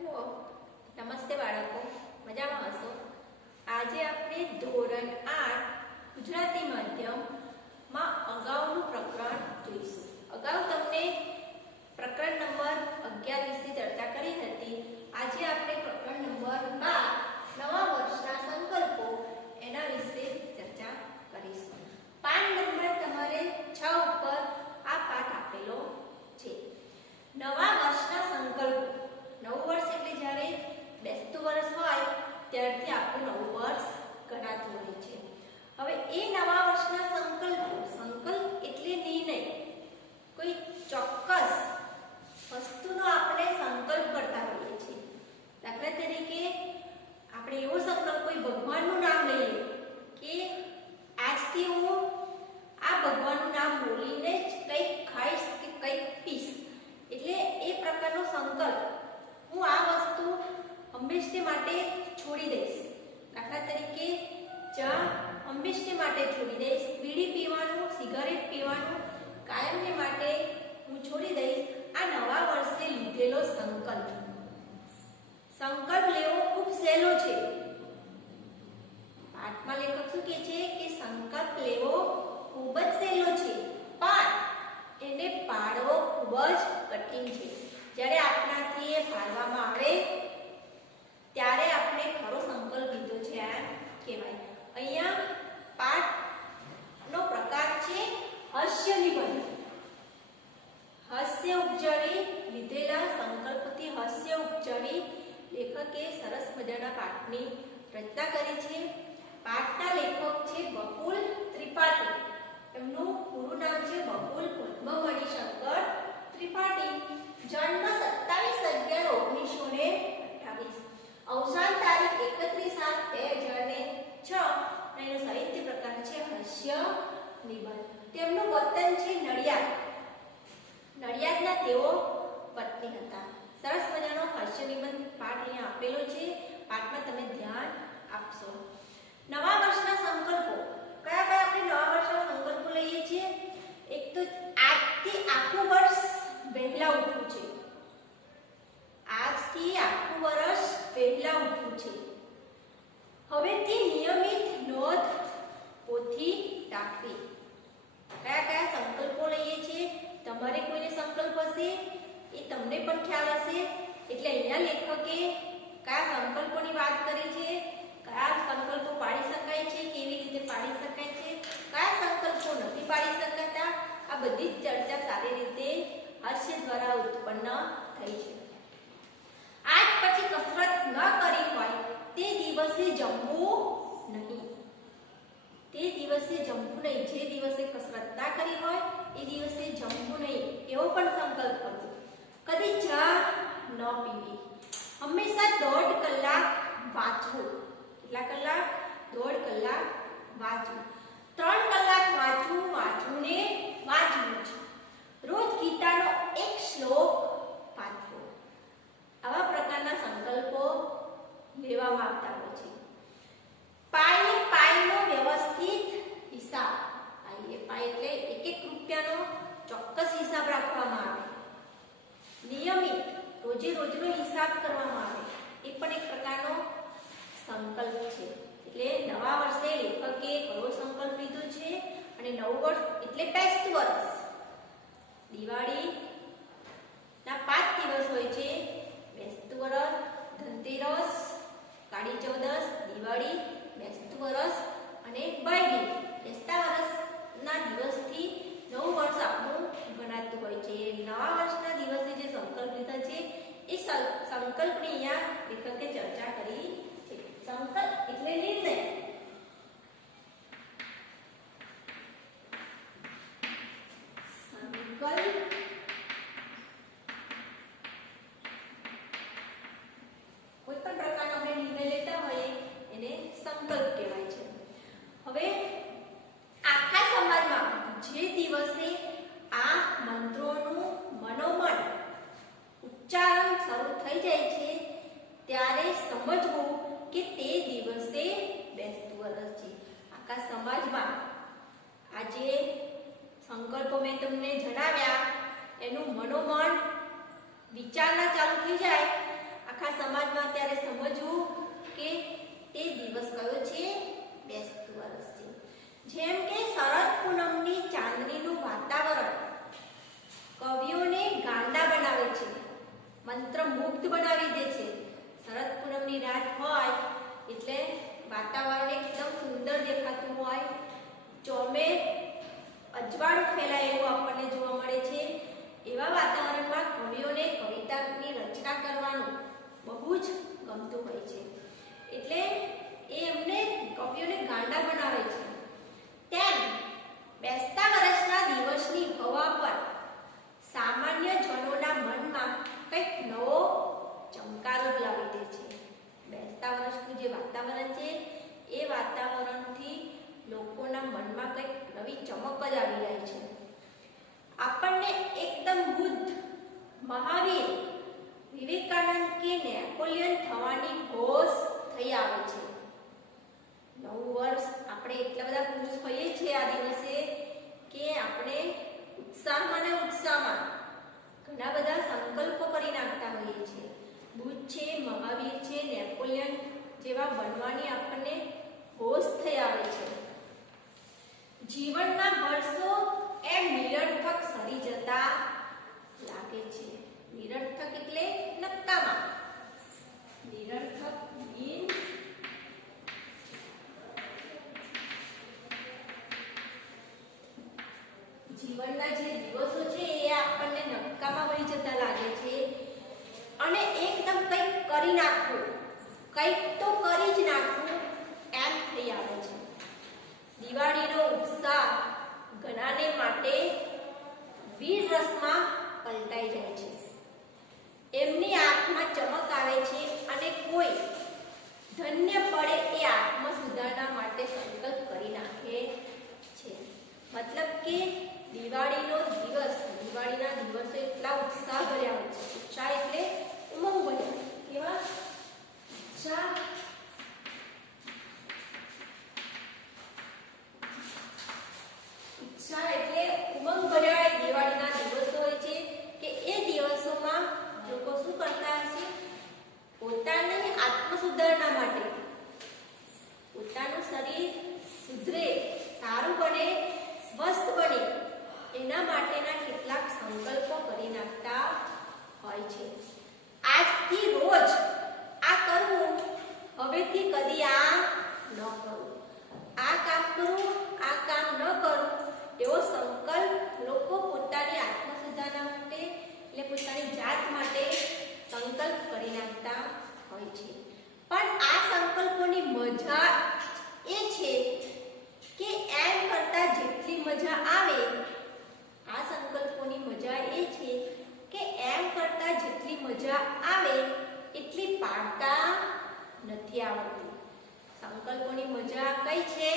Hello, નમસ્તે બાળકો, મજામાં હશો? આજે આપણે ધોરણ 8 ગુજરાતી માધ્યમમાં અગાઉનું પ્રકરણ જોઈશું. અગાઉ તમને પ્રકરણ નંબર 11 વિશે ચર્ચા કરી હતી. આજે આપણે પ્રકરણ નંબર 12 નવા વર્ષના સંકલ્પો એના વિશે ચર્ચા કરીશું. પાન નંબર તમારે 6 ઉપર આ પાઠ આપેલો છે. નવા વર્ષના સંકલ્પો. નવું વર્ષ એટલે જ્યારે બેસતું વર્ષ હોય ત્યારથી આપણું નવું વર્ષ ગણાતું હોય છે. હવે એ નવા વર્ષના સંકલ્પ એટલે નિર્ણય, કોઈ ચોક્કસ વસ્તુનો આપણે સંકલ્પ કરતા હોઈએ છીએ. દાખલા તરીકે આપણે એવો સંકલ્પ કોઈ ભગવાનનું નામ લઈએ કે આજથી હું આ ભગવાનનું નામ બોલીને જ કંઈક ખાઈશ કે કંઈક પીશ, એટલે એ પ્રકારનો સંકલ્પ હું આ વસ્તુ હંમેશને માટે છોડી દઈશ. દાખલા તરીકે ચા હંમેશને માટે છોડી દઈશ, બીડી પીવાનું, સિગારેટ પીવાનું કાયમને માટે હું છોડી દઈશ. આ નવા વર્ષે લીધેલો સંકલ્પ લેવો ખૂબ સહેલો છે. પાઠમાં લેખક શું કહે છે કે સંકલ્પ લેવો ખૂબ જ સહેલો છે, પણ એને પાળવો ખૂબ જ કઠિન છે. જ્યારે આપણાથી એ પાળવામાં આવે ત્યારે આપણે ખરો સંકલ્પ લીધો છે આ કહેવાય. અહીંયા પાઠનો પ્રકાર છે હાસ્ય નિબંધ. હાસ્ય ઉપચારી લીધેલા સંકલ્પથી હાસ્ય ઉપચારી લેખકે સરસ મજાના પાઠની રચના કરી છે. પાઠના લેખક છે બકુલ ત્રિપાઠી. એમનું પૂરું નામ છે બકુલ પદ્મમણિ શંકર ત્રિપાઠી. જન્મ 27/11/1928. અવસાન તારીખ 31/7/2006. એનો સાહિત્ય પ્રકાર છે હાસ્ય નિબંધ. તેમનું વતન છે નડિયાદ. નડિયાદના તેઓ પત્ની હતા. સરસ મજાનો હાસ્ય નિબંધ પાઠ અહીંયા આપેલો છે. પાઠમાં તમે ધ્યાન આપશો. નવા વર્ષના સંકલ્પો. કયા કયા આપણે નવા વર્ષના સંકલ્પો લઈએ છીએ? એક તો આજથી આખું વર્ષ વહેલા ઉઠવું છે. આજથી આખું વર્ષ વહેલા ઉઠવું છે. હવેથી નિયમિત નોંધ પોથી રાખવી. કયા કયા સંકલ્પો લઈએ છીએ? તમારે કોઈને સંકલ્પ હશે એ તમને પણ ખ્યાલ હશે, એટલે અહીંયા લેખકે કયા સંકલ્પોની વાત કરી છે, કયા સંકલ્પો પાડી શકાય છે, કેવી રીતે પાડી શકાય છે, કયા સંકલ્પો નથી પાડી શકાતા, આ બધી જ ચર્ચા સારી રીતે હાસ્ય દ્વારા ઉત્પન્ન થઈ છે. આજ પછી કસરત ન કરી હોય તે દિવસે જમવું નહીં. તે દિવસે જમવું નહીં. જે દિવસે કસરત ના કરી હોય એ દિવસે જમવું નહીં, એવો પણ સંકલ્પ કરજો. કદી ચા ન પીવી. હંમેશા 1.5 કલાક વાંચવું. કેટલા કલાક? 1.5 કલાક વાંચવું. 3 કલાક વાંચવું ને વાંચવું છે. રોજ ગીતાનો એક શ્લોક વાંચવો. આવા પ્રકારના સંકલ્પો લેવામાં આવતા હોય છે. પાયનો વ્યવસ્થિત હિસાબ. પાય એટલે એક રૂપિયાનો ચોક્કસ હિસાબ રાખવામાં આવે. નિયમિત રોજે રોજનો હિસાબ કરવામાં આવે. એ પણ એક પ્રકારનો સંકલ્પ છે. એટલે નવા વર્ષે લેખકે કયો સંકલ્પ લીધો છે? અને નવું વર્ષ એટલે બેસતું વર્ષ. દિવાળી ના 5 દિવસ હોય છે: બેસતું વર્ષ, ધનતેરસ, કાળી ચૌદસ, દિવાળી, બેસતું વર્ષ અને ભાઈબીજ. બેસતા વર્ષના દિવસથી નવું વર્ષ આપણું ગણાતું હોય છે. નવા વર્ષના દિવસે જે સંકલ્પ લીધા છે એ સંકલ્પની અહીંયા લેખકે ચર્ચા કરી છે. સંકલ્પ એટલે નિર્ણય. સંકલ્પ કોઈ પણ પ્રકારનો આપણે નિર્ણય લેતા હોઈએ એને સંકલ્પ કહેવાય છે. હવે આખા સમાજમાં જે દિવસે આ મંત્રોનું મનોમન ઉચ્ચારણ શરૂ થઈ જાય છે ત્યારે સમજવું કે તે દિવસે બેસતું વર્ષ છે. આખા સમાજમાં આ જે સંકલ્પો મેં તમને જણાવ્યા એનું મનોમન વિચારણા ચાલુ થઈ જાય. આખા મંત્રમુગ્ધ બનાવી દે છે. શરદ પૂનમની રાત હોય એટલે વાતાવરણ એકદમ સુંદર દેખાતું હોય, ચોમે અજવાળું ફેલાયેલું આપણને જોવા મળે છે. એવા વાતાવરણમાં કવિઓને કવિતાની રચના કરવાનું બહુ જ ગમતું હોય છે. એટલે એ એમને કવિઓને ગાંડા બનાવે છે. તેમ બેસતા વર્ષના દિવસની હવા પર સામાન્ય જનોના મનમાં કંઈક નવો ચમકારો લાવી દે છે. બેસતા વર્ષનું જે વાતાવરણ છે એ વાતાવરણથી લોકોના મનમાં કંઈક નવી ચમક જ આવી જાય છે. આપણને એકદમ બુદ્ધ, મહાવીર, વિવેકાનંદ કે નેપોલિયન થવાની હોશ થઈ આવે છે. નવું વર્ષ આપણે એટલા બધા ખુશ હોઈએ છીએ આ દિવસે કે આપણે ઉત્સાહમાં ને ઉત્સાહમાં ઘણા બધા સંકલ્પો કરી નાખતા હોઈએ છીએ. બુદ્ધ છે, મહાવીર છે, નેપોલિયન જેવા બનવાની આપણને હોશ થઈ આવે છે. જીવનના વર્ષો એમ નિરર્થક સરી જતા લાગે છે. નિરર્થક એટલે નકામા. નિરર્થક means જીવનના જે દિવસો છે એ આપણને નકામા વળી જતા લાગે છે અને એકદમ કંઈક કરી નાખવું, કંઈક તો કરી જ નાખવું એમ થઈ આવે છે. દિવાળીનો ઉત્સાહ ઘણાને માટે વીર રસમાં પલટાઈ જાય છે. એમની આંખમાં ચમક આવે છે અને કોઈ ધન્ય પડે એ આત્મ સુધારણા માટે સંકલ્પ કરી નાખે છે. મતલબ કે દિવાળીના દિવસો એટલા ઉત્સાહ ભર્યા હોય છે. ઉત્સાહ એટલે ઉમંગ ભર્યા. કેવા ઉત્સાહ? ઉત્સાહ એટલે ઉમંગ ભર્યા દિવાળીના દિવસો હોય છે કે એ દિવસોમાં લોકો શું કરતા હશે? પોતાની આત્મ સુધારણા માટે, પોતાનું શરીર સુધરે, સારું બને, સ્વસ્થ બને એના માટેના કેટલાક સંકલ્પો કરી નાખતા હોય છે. આજથી રોજ આ કરવું, હવેથી કદી આ ન કરું, આ કામ કરું, આ કામ ન કરું એવો સંકલ્પ લોકો પોતાની આત્મ સુધારણા માટે એટલે પોતાની જાત માટે સંકલ્પ કરી નાખતા હોય છે. પણ આ સંકલ્પોની મજા એ છે કે એમ કરતા જેટલી મજા આવે, આ સંકલ્પોની મજા એ છે કે એમ કરતા જેટલી મજા આવે એટલી પાડતા નથી આવડતી. સંકલ્પોની મજા કઈ છે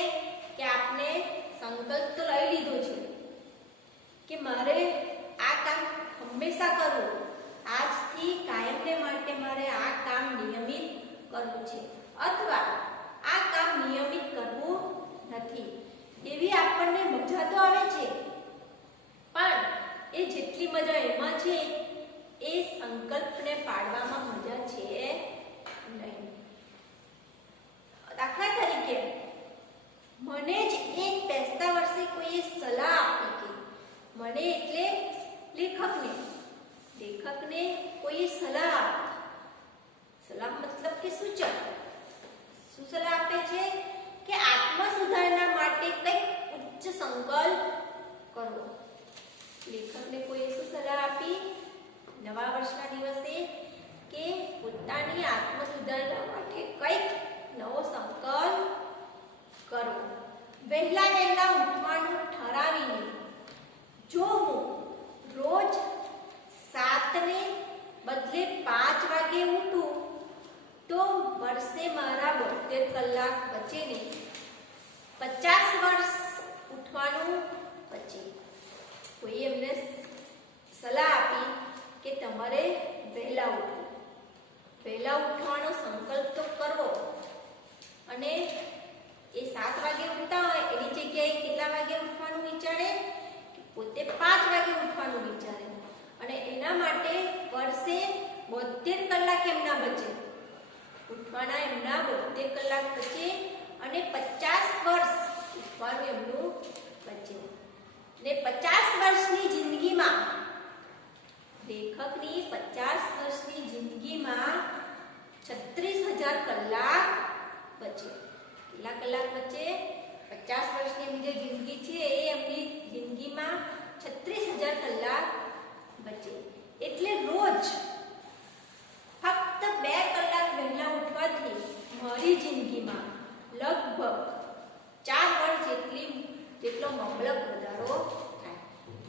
કે આપણે સંકલ્પ તો લઈ લીધો છે કે મારે આ કામ હંમેશા કરવું, આજથી કાયમને માટે મારે આ કામ નિયમિત કરવું છે અથવા આ કામ નિયમિત કરવું નથી, એવી આપણને મજા તો આવે છે. પણ એ જેટલી મજા એમાં છે એ સંકલ્પને પાડવામાં મજા છે નહીં. દાખલા તરીકે મને જ એક બેસતા વર્ષે કોઈએ સલાહ આપી કે મને એટલે લેખકને કોઈ સલાહ મતલબ કે સૂચન. શું સલાહ આપે છે કે આત્મ સુધારણા માટે કંઈક ઉચ્ચ સંકલ્પ કરો. લેખકને કોઈ શું સલાહ આપી નવા વર્ષના દિવસે કે પોતાની આત્મ સુધારણા માટે કંઈક નવો સંકલ્પ કરો. વહેલા ઉઠવાનું ઠરાવીને જો હું રોજ 7 ને બદલે 5 વાગે ઉઠું તો વર્ષે મારા 72 કલાક બચે ને 50 વર્ષ ઉઠવાનું બચે. કોઈ એમને સલાહ આપી કે તમારે વહેલા ઉઠવું, વહેલા ઉઠવાનો સંકલ્પ તો કરવો અને એ 7 વાગે ઉઠતા હોય એની જગ્યાએ કેટલા વાગે ઉઠવાનું વિચારે? પોતે 5 વાગે ઉઠવાનું વિચારે અને એના માટે વર્ષે 72 કલાક એમના બચે. ઉઠવાના એમના 72 કલાક બચે અને 50 વર્ષ ઉઠવાનું એમનું બચે. ને 50 વર્ષની જિંદગીમાં લેખકની 50 વર્ષની જિંદગીમાં 36,000 કલાક બચે. કેટલા કલાક બચે? 50 વર્ષની એમની જે જિંદગી છે એ એમની જિંદગીમાં 36,000 કલાક બચે. એટલે રોજ ફક્ત 2 કલાક વહેલા ઉઠવાથી મારી જિંદગીમાં લગભગ 4 વર્ષ જેટલો મબલક વધારો થાય.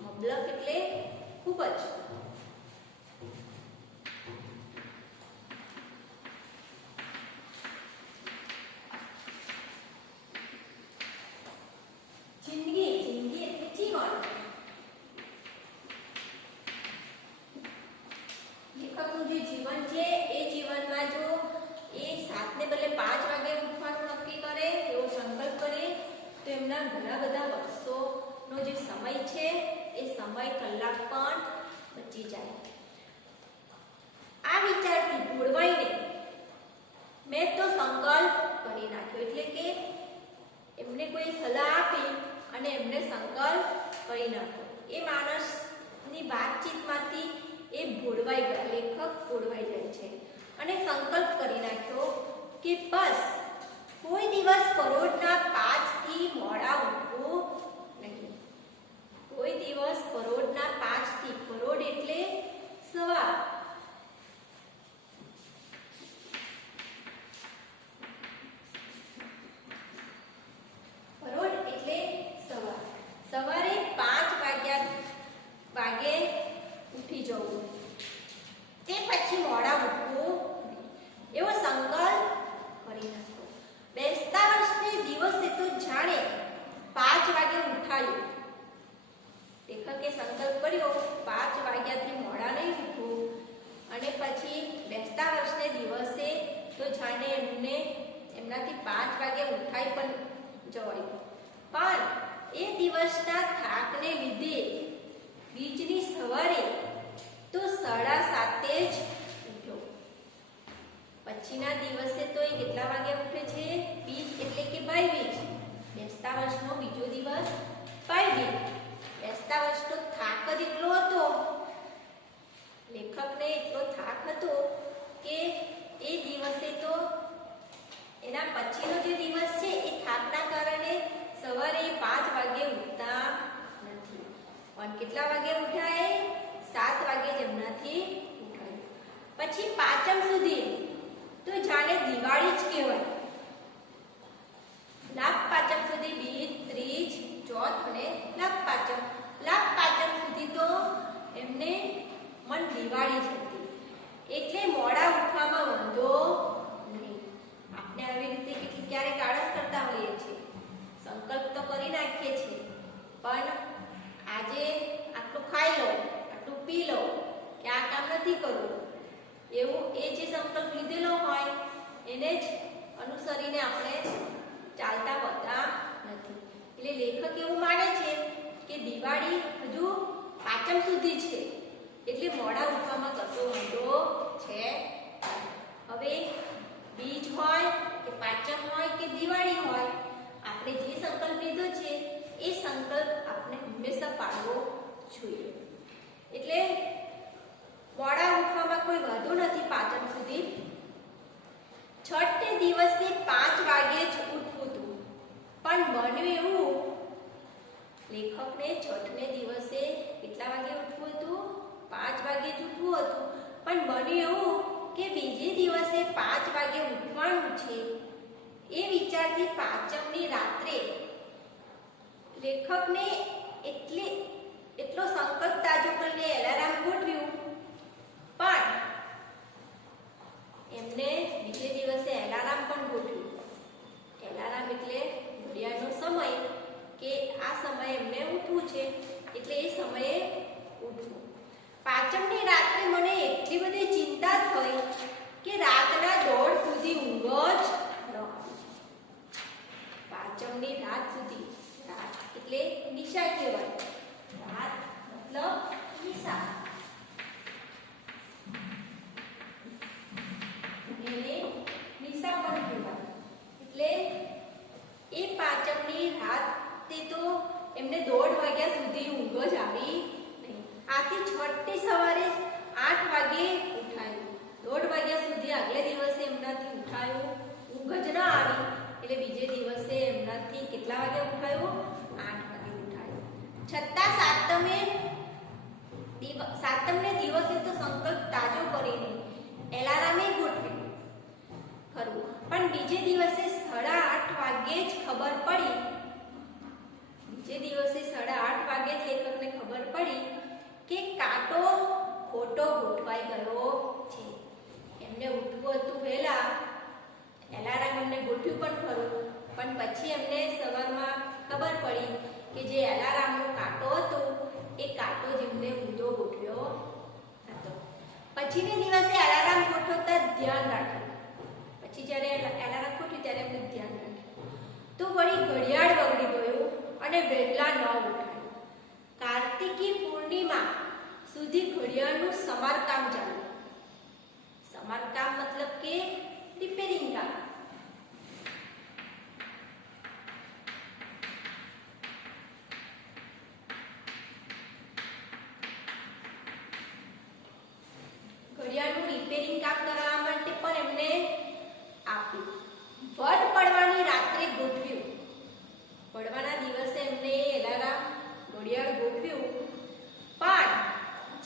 મબલક એટલે ખૂબ જ. જિંદગી એટલે જીવન. લેખકનું જે જીવન છે એ જીવનમાં જો એ 7 ને બદલે 5 વાગે ઉઠવાનું નક્કી કરે, એવો સંકલ્પ કરે, તો એમના ઘણા બધા વર્ષોનો જે સમય છે એ સમય કલાક પણ બચી જાય. આ વિચારથી ભોળવાઈને મેં તો સંકલ્પ કરી નાખ્યો. એટલે કે એમને કોઈ સલાહ આપી અને એમને સંકલ્પ કરી નાખ્યો. એ માણસની વાતચીતમાંથી એ ભોળવાઈ ગયા. લેખક ભોળવાઈ જાય છે અને સંકલ્પ કરી નાખ્યો કે બસ કોઈ દિવસ પરોઢના 5 થી મોડા ઉઠવું નહીં. કોઈ દિવસ પરોઢના 5 થી, પરોઢ એટલે સવાર, પરોઢ એટલે સવાર. સવારે 5 વાગે ઉઠી જવું, તે પછી મોડા ઉઠવું એવો સંકલ્પ કરી નાખ્યો. બેસતા વર્ષને દિવસે તો જાણે 5 વાગે ઉઠાયું. લેખકે સંકલ્પ કર્યો 5 વાગ્યાથી મોડા નહીં ઉઠવું, અને પછી બેસતા વર્ષને દિવસે તો જાણે એમનાથી 5 વાગે ઉઠાઈ પણ જવાયું. પણ એ દિવસના થાકને લીધે બીજની સવારે તો 7:30 જ ઉઠ્યો. પછીના દિવસે તો એ કેટલા વાગે ઉઠે છે? બીજ એટલે કે ભાઈ બીજ, બેસતા વર્ષનો બીજો દિવસ ભાઈ બીજ. બેસતા વર્ષનો થાક જ એટલો હતો, લેખકને એટલો થાક હતો કે એ દિવસે તો એના પછીનો જે દિવસ છે એ થાકના કારણે સવારે 5 વાગે ઉઠતા નથી. પણ કેટલા વાગે ઉઠાય? 7 વાગે જ એમનાથી ઉઠાય. પછી પાંચમ સુધી તો જાણે દિવાળી જ કહેવાય. લાભ પાંચમ સુધી, બીજ, ત્રીજ, ચોથ અને લાભ પાંચમ. લાભ પાંચમ સુધી તો એમને મન દિવાળી જ હતી. એટલે મોડા ઉઠવામાં વાંધો નહીં. આપણે આવી રીતે ક્યારેક આળસ કરતા હોઈએ છીએ, સંકલ્પ તો કરી નાખીએ છીએ, પણ આજે આટલું ખાઈ લો, આટલું પી લો, કે આ કામ નથી કરવું, એવું એ જે સંકલ્પ લીધેલો હોય એને જ અનુસરીને આપણે ચાલતા હોતા નથી. એટલે લેખક એવું માને છે કે દિવાળી હજુ પાંચમ સુધી છે, એટલે મોડા ઉઠવામાં કશો વાંધો છે. હવે બીજ હોય કે પાંચમ હોય કે દિવાળી હોય, આપણે જે સંકલ્પ લીધો છે એ સંકલ્પ આપણે હંમેશા પાળવો જોઈએ. એટલે મોડા ઉઠવામાં કોઈ વાંધો નથી પાંચમ સુધી. છઠને દિવસે 5 વાગે જ ઉઠવું હતું, પણ બન્યું એવું, લેખકને છઠને દિવસે કેટલા વાગે ઉઠવું હતું? 5 વાગે જ ઉઠવું હતું, પણ બન્યું એવું કે બીજે દિવસે 5 વાગે ઉઠવાનું છે. એ વિચારથી પાંચમની રાત્રે લેખકને એટલો સંકલ્પ તાજો કરીને એલાર્મ ગોઠવ્યું, પણ એમને બીજે દિવસે એલાર્મ પણ ગોઠવ્યું. એલાર્મ એટલે ઘડિયાળનો સમય, કે આ સમયે એમને ઉઠવું છે, એટલે એ સમયે ઉઠવું. પાંચમની રાત્રે મને એટલી બધી ચિંતા થઈ કે રાતના 1:30 સુધી ઊંઘ જ ન આવી. પાંચમની રાત સુધી, રાત એટલે નિશા કહેવાય. રાત મતલબ નિશા. એને નિશા પણ કહેવાય. એટલે એ પાંચમની રાતે તો એમને 1:30 વાગ્યા સુધી ઊંઘ જ આવી નહીં. આથી છઠની સવારે વાગે ઉઠાયું. 1:30 વાગ્યા સુધી આગલે દિવસે એમનાથી ઉઠાયું, ઊંઘ જ ન આવી એટલે બીજે દિવસે એમનાથી કેટલા વાગે ઉઠાયું? 8 વાગે ઉઠાયું. છતાં સાતમને દિવસે તો સંકલ્પ તાજો કરીને એલાર્મે ગોઠવ્યું ખરું, પણ બીજે દિવસે 8:30 વાગે જ ખબર પડી. બીજે દિવસે 8:30 વાગે જ લેખકને ખબર પડી કે કાંટો ખોટો ગોઠવાઈ ગયો છે. એમને ઉઠવું હતું વહેલા, એલાર્મ એમને ગોઠવ્યું પણ ખરું, પણ પછી એમને સવારમાં ખબર પડી કે જે એલાર્મનો કાંટો હતો એ કાંટો જ એમને ઊંધો ગોઠવ્યો હતો. પછીને દિવસે એલાર્મ ગોઠવતા ધ્યાન રાખ્યું. પછી જ્યારે એલાર્મ ગોઠવ્યું ત્યારે એમને ધ્યાન રાખ્યું તો વળી ઘડિયાળ બગડી ગયું અને વહેલા ન ઉઠાયું. કાર્તિકી પૂર્ણિમા સુધી ઘડિયાળનું સમારકામ ચાલ્યું. સમારકામ મતલબ કે રિપેરિંગ કામ. ઘડિયાળનું રિપેરિંગ કામ કરવા માટે પણ એમને આપ્યું. વટ પડવાની રાત્રે ગોઠવ્યું. પડવાના દિવસે એમને એલાર્મ ઘડિયાળ ગોઠવ્યું, પણ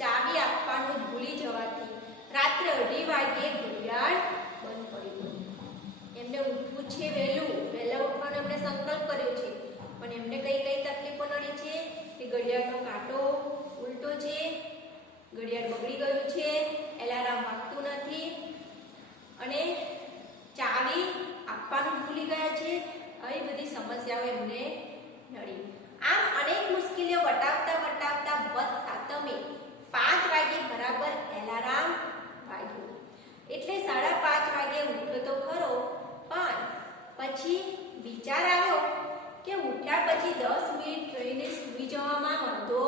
ચાવી આપવાનું જ ભૂલી જવાથી રાત્રે 2:30 વાગે ઘડિયાળ બંધ પડી ગયું. એમને ઉઠવું છે વહેલા ઉઠવાનો એમને સંકલ્પ કર્યો છે, પણ એમને કઈ તકલીફો નડી છે કે ઘડિયાળનો કાંટો ઉલટો છે, ઘડિયાળ બગડી ગયું છે, એલાર્મ વાગતું નથી અને ચાવી આપવાનું ભૂલી ગયા છે. આવી બધી સમસ્યાઓ એમને નડી. આમ અનેક મુશ્કેલીઓ વટાવતા વત સાતમે 5 વાગે બરાબર એલાર્મ વાગ્યું. એટલે 5:30 વાગે ઉઠ્યો તો ખરો, પણ પછી વિચાર આવ્યો કે ઉઠ્યા પછી 10 મિનિટ રહીને સૂઈ જવામાં વાંધો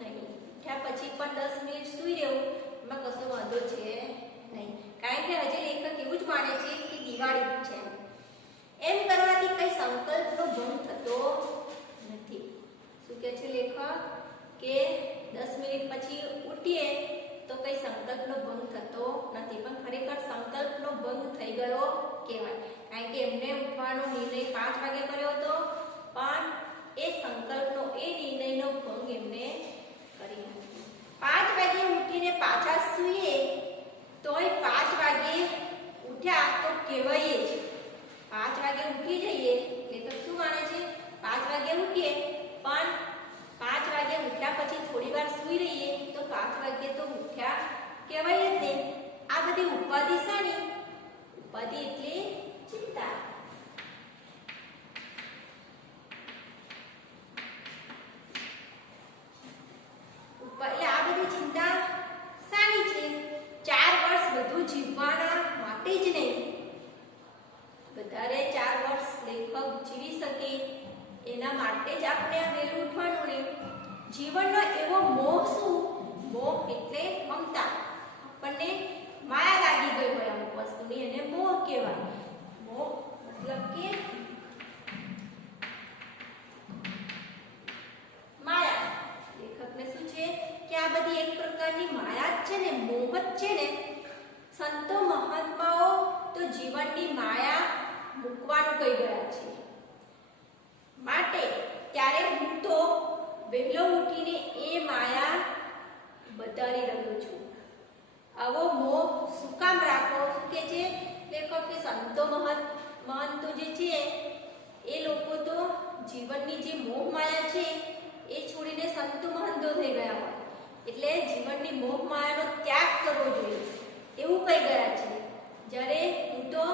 નહીં. ઉઠ્યા પછી પણ 10 મિનિટ સૂઈ રહેવું એમાં કશો વાંધો છે નહીં, કારણ કે હજી લેખક એવું જ માને છે કે દિવાળી છે. એમ કરવાથી કઈ સંકલ્પનો ભંગ થતો નથી. શું કહે છે લેખક કે 10 મિનિટ પછી ઉઠીએ તો કઈ સંકલ્પનો ભંગ થતો નથી, પણ ખરેખર સંકલ્પનો ભંગ થઈ ગયો કહેવાય, કારણ કે એમને ઉઠવાનો નિર્ણય 5 વાગે કર્યો હતો, પણ એ સંકલ્પનો એ નિર્ણયનો ભંગ એમને કરી નાખ્યો. 5 વાગે ઉઠીને પાછા સૂઈએ તોય 5 વાગે ઉઠ્યા તો કહેવાય જ. 5 વાગે ઉઠી જઈએ એટલે શું માને છે? 5 વાગે ઉઠીએ, પણ 5 વાગે ઉઠ્યા પછી થોડી વાર સૂઈ રહીએ તો 5 વાગે તો ઉઠ્યા કહેવાય જ નહીં. આ બધી ઉપાધિ શાની? ઉપાધિ એટલે ચિંતા. એટલે આ બધી ચિંતા શાની છે? 4 વર્ષ બધું જીવવાના માટે જ નહીં, વધારે 4 વર્ષ લેખક જીવી શકે એના માટે જ આપણે વહેલું ઉઠવાનું ને. જીવનનો એવો મોહ શું? મોહ એટલે મમતા. આપણને માયા લાગી ગઈ હોય અમુક વસ્તુની, એને મોહ કહેવાય. મોહ મતલબ કે માયા. લેખકને શું છે કે આ બધી એક પ્રકારની માયા જ છે ને, મોહ જ છે ને. સંતો મહાત્માઓ તો જીવનની માયા મૂકવાનું કહી ગયા છે. માટે ત્યારે હું તો વહેલો ઉઠીને એ માયા વધારી રહ્યો છું. આવો મોહ શું કામ રાખો? શું કે છે લેખક કે સંતો મહંતો જે છે એ લોકો તો જીવનની જે મોહ માયા છે એ છોડીને સંતો મહંતો થઈ ગયા હોય, એટલે જીવનની મોહ માયાનો ત્યાગ કરવો જોઈએ એવું કહી ગયા છે. જ્યારે હું તો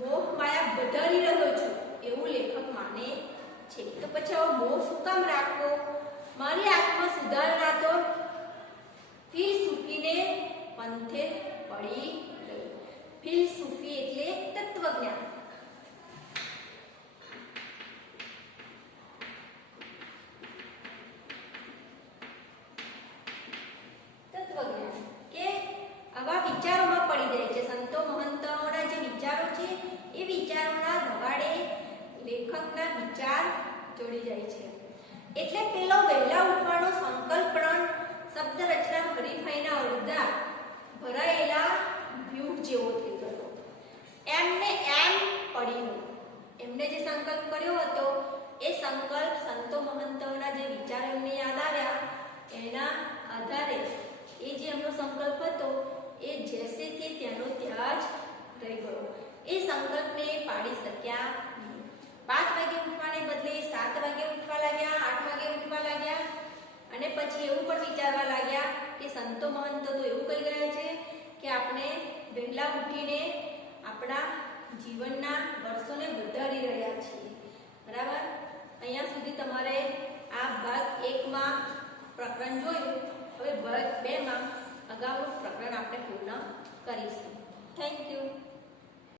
મોહ માયા વધારી રહ્યો છું એવું લેખક માને છે. તો પછી આવો મોહ શું કામ રાખવો? મારી આત્મા સુધારણા તો ફિલસૂફીને પંથે પડી ગઈ. ફિલસૂફી એટલે તત્વજ્ઞાન. તત્વજ્ઞાન કે આવા વિચારોમાં પડી જાય છે. સંતો મહંતોના જે વિચારો છે એ વિચારોના રવાડે લેખકના વિચાર જોડી જાય છે. એટલે પેલો વહેલા ઉઠવાનો શબ્દ રચના હરીફાઈના અડધા ભરાયેલા વ્યૂહ જેવો થઈ ગયો. એમને એમ પડ્યું. એમને જે સંકલ્પ કર્યો હતો એ સંકલ્પ સંતો મહંતોના જે વિચારો એમને યાદ આવ્યા એના આધારે એ જે એમનો સંકલ્પ હતો એ જેસે કે ત્યાંનો ત્યાં જ રહી ગયો. એ સંકલ્પને પાડી શક્યા નહીં. 5 વાગે ઉઠવાને બદલે 7 વાગે ઉઠવા લાગ્યા, 8 વાગે ઉઠવા લાગ્યા અને પછી એવું પણ વિચારવા લાગ્યા કે સંતો મહંતો તો એવું કહી ગયા છે કે આપણે વહેલા ઉઠીને આપણા જીવનના વર્ષોને વધારી રહ્યા છીએ. બરાબર? અહીંયા સુધી તમારે આ ભાગ 1 માં પ્રકરણ જોયું. હવે ભાગ 2 માં અગાઉનું પ્રકરણ આપણે પૂર્ણ કરીશું.